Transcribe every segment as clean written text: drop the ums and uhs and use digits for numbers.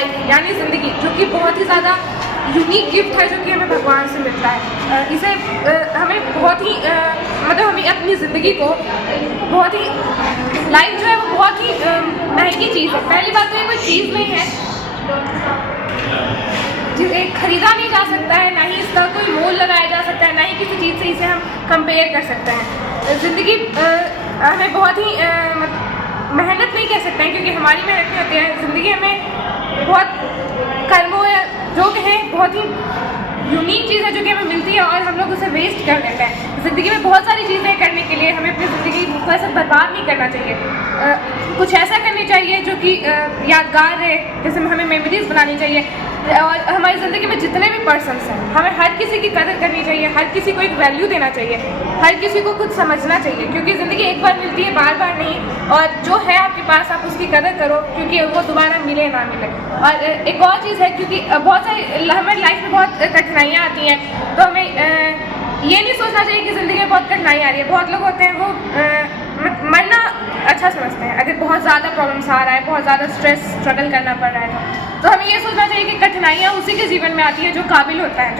Life यानी ज़िंदगी, जो कि बहुत ही ज़्यादा यूनिक गिफ्ट है जो कि हमें भगवान से मिलता है। इसे हमें बहुत ही मतलब हमें अपनी ज़िंदगी को बहुत ही लाइफ जो है वो बहुत ही महंगी चीज़ है। पहली बात तो ये कोई चीज़ नहीं है जो एक खरीदा नहीं जा सकता है, ना ही इसका कोई मोल लगाया जा सकता है, ना ही किसी चीज़ से इसे हम कंपेयर कर सकते हैं। ज़िंदगी हमें बहुत ही मेहनत नहीं कह सकते हैं क्योंकि हमारी मेहनत नहीं होती है। ज़िंदगी हमें बहुत कर्मों या जो कहें बहुत ही यूनिक चीज़ है जो कि हमें मिलती है और हम लोग उसे वेस्ट कर देते हैं। ज़िंदगी में बहुत सारी चीज़ें करने के लिए हमें अपनी ज़िंदगी को ऐसा बर्बाद नहीं करना चाहिए। कुछ ऐसा करनी चाहिए जो कि यादगार रहे, जैसे हमें मेमोरीज बनानी चाहिए। और हमारी ज़िंदगी में जितने भी पर्सन्स हैं हमें हर किसी की कदर करनी चाहिए, हर किसी को एक वैल्यू देना चाहिए, हर किसी को कुछ समझना चाहिए क्योंकि ज़िंदगी एक बार मिलती है, बार बार नहीं। और जो है आपके पास आप उसकी कदर करो क्योंकि वो दोबारा मिले ना मिले। और एक और चीज़ है क्योंकि बहुत सारी हमारी लाइफ में बहुत कठिनाइयाँ आती हैं तो हमें ये नहीं सोचना चाहिए कि ज़िंदगी में बहुत कठिनाई आ रही है। बहुत लोग होते हैं वो मरना अच्छा समझते हैं अगर बहुत ज़्यादा प्रॉब्लम्स आ रहा है, बहुत ज़्यादा स्ट्रगल करना पड़ रहा है तो हमें ये सोचना चाहिए कि कठिनाइयाँ उसी के जीवन में आती है जो काबिल होता है,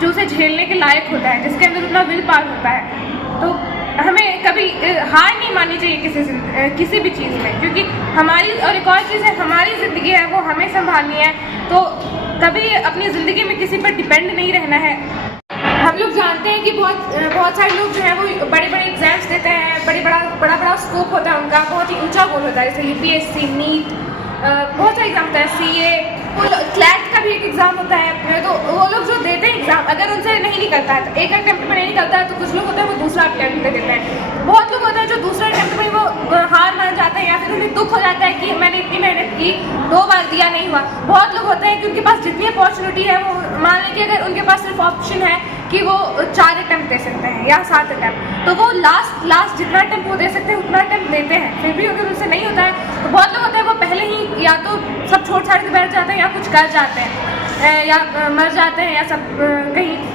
जो उसे झेलने के लायक होता है, जिसके अंदर उतना विल पावर होता है। तो हमें कभी हार नहीं माननी चाहिए किसी भी चीज़ में क्योंकि हमारी और एक और चीज़ है हमारी ज़िंदगी है वो हमें संभालनी है। तो कभी अपनी ज़िंदगी में किसी पर डिपेंड नहीं रहना है। हम लोग जानते हैं कि बहुत सारे लोग जो हैं वो बड़े बड़े एग्जाम्स देते हैं, बड़ा स्कोप होता है उनका, बहुत ही ऊंचा गोल होता है जैसे यूपीएससी, नीट, बहुत सारे एग्जाम होता है, सीए, क्लैट का भी एक एग्ज़ाम होता है। तो वो लोग जो देते हैं एग्ज़ाम अगर उनसे नहीं निकलता है तो एक अटेम्प्ट में नहीं निकलता है तो कुछ लोग होते हैं वो दूसरा अटेम्प्ट में देते हैं। बहुत लोग होते हैं जो दूसरा अटेम्प्ट में वो हार मान जाते हैं या फिर उन्हें दुख हो जाता है कि मैंने इतनी मेहनत की, 2 बार दिया नहीं हुआ। बहुत लोग होते हैं कि उनके पास जितनी अपॉर्चुनिटी है वो मान लें कि अगर उनके पास सिर्फ ऑप्शन है कि वो 4 अटेम्प्ट दे सकते हैं या 7 अटेम्प्ट तो वो लास्ट जितना अटेम्प्ट वो दे सकते हैं उतना अटेम्प्ट देते हैं। फिर भी अगर उनसे नहीं होता है तो बहुत लोग होते हैं वो पहले ही या तो सब छोड़ छाड़ के बैठ जाते हैं या कुछ कर जाते हैं या मर जाते हैं या सब कहीं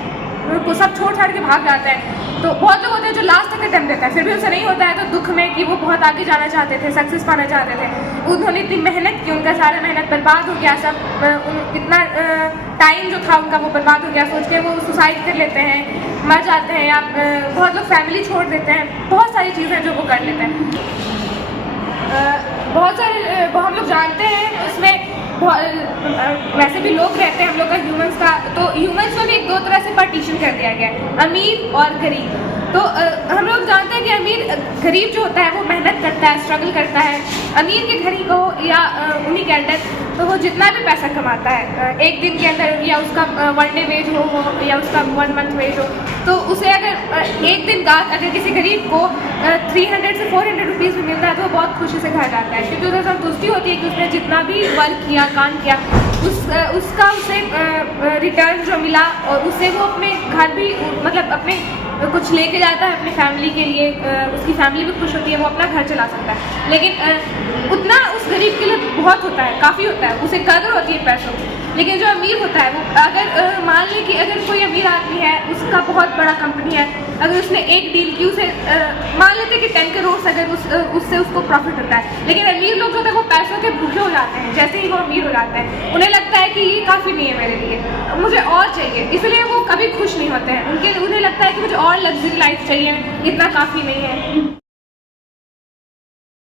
सब छोड़ छाड़ के भाग जाते हैं। तो बहुत लोग होते हैं जो लास्ट तक अटेम्प्ट देते हैं फिर भी उनसे नहीं होता है तो दुख में कि वो बहुत आगे जाना चाहते थे, सक्सेस पाना चाहते थे, उन्होंने इतनी मेहनत की, उनका सारा मेहनत बर्बाद हो गया, सब इतना टाइम जो था उनका वो बर्बाद हो गया, सोच के वो सुसाइड कर लेते हैं, मर जाते हैं या बहुत लोग फैमिली छोड़ देते हैं। बहुत सारी चीज़ें जो वो कर लेते हैं। बहुत सारे हम लोग जानते हैं उसमें वैसे भी लोग रहते हैं हम लोग का ह्यूमंस का, तो ह्यूमंस को भी 2 तरह से पार्टीशन कर दिया गया है, अमीर और गरीब। तो हम लोग जानते हैं कि गरीब जो होता है वो मेहनत करता है, स्ट्रगल करता है। अमीर के घर ही को या उन्हीं के अंडर तो वो जितना भी पैसा कमाता है एक दिन के अंदर या उसका 1 डे वेज हो या उसका 1 मंथ वेज हो तो उसे अगर एक दिन का अगर किसी गरीब को 300 से 400 रुपीज़ भी मिलता है तो वो बहुत खुशी से घर जाता है क्योंकि उसे संतुष्टि होती है कि उसने जितना भी वर्क किया, काम किया, उसका उसे रिटर्न जो मिला और उससे वो अपने घर भी मतलब अपने कुछ लेके जाता है अपनी फैमिली के लिए, उसकी फैमिली भी खुश होती है, वो अपना घर चला सकता है। लेकिन उतना उस गरीब के लिए बहुत होता है, काफ़ी होता है, उसे कदर होती है पैसों की। लेकिन जो अमीर होता है वो अगर मान लें कि अगर कोई अमीर आदमी है, उसका बहुत बड़ा कंपनी है, अगर उसने एक डील की, उसे मान लेते हैं कि 10 करोड़ अगर उससे उसको प्रॉफिट होता है। लेकिन अमीर लोग जो होते हैं वो पैसों के भूखे हो जाते हैं जैसे ही वो अमीर हो जाते हैं, उन्हें लगता है कि ये काफ़ी नहीं है मेरे लिए, मुझे और चाहिए, इसलिए वो कभी खुश नहीं होते हैं। उन्हें लगता है कि मुझे और लग्जरी लाइफ चाहिए, इतना काफ़ी नहीं है।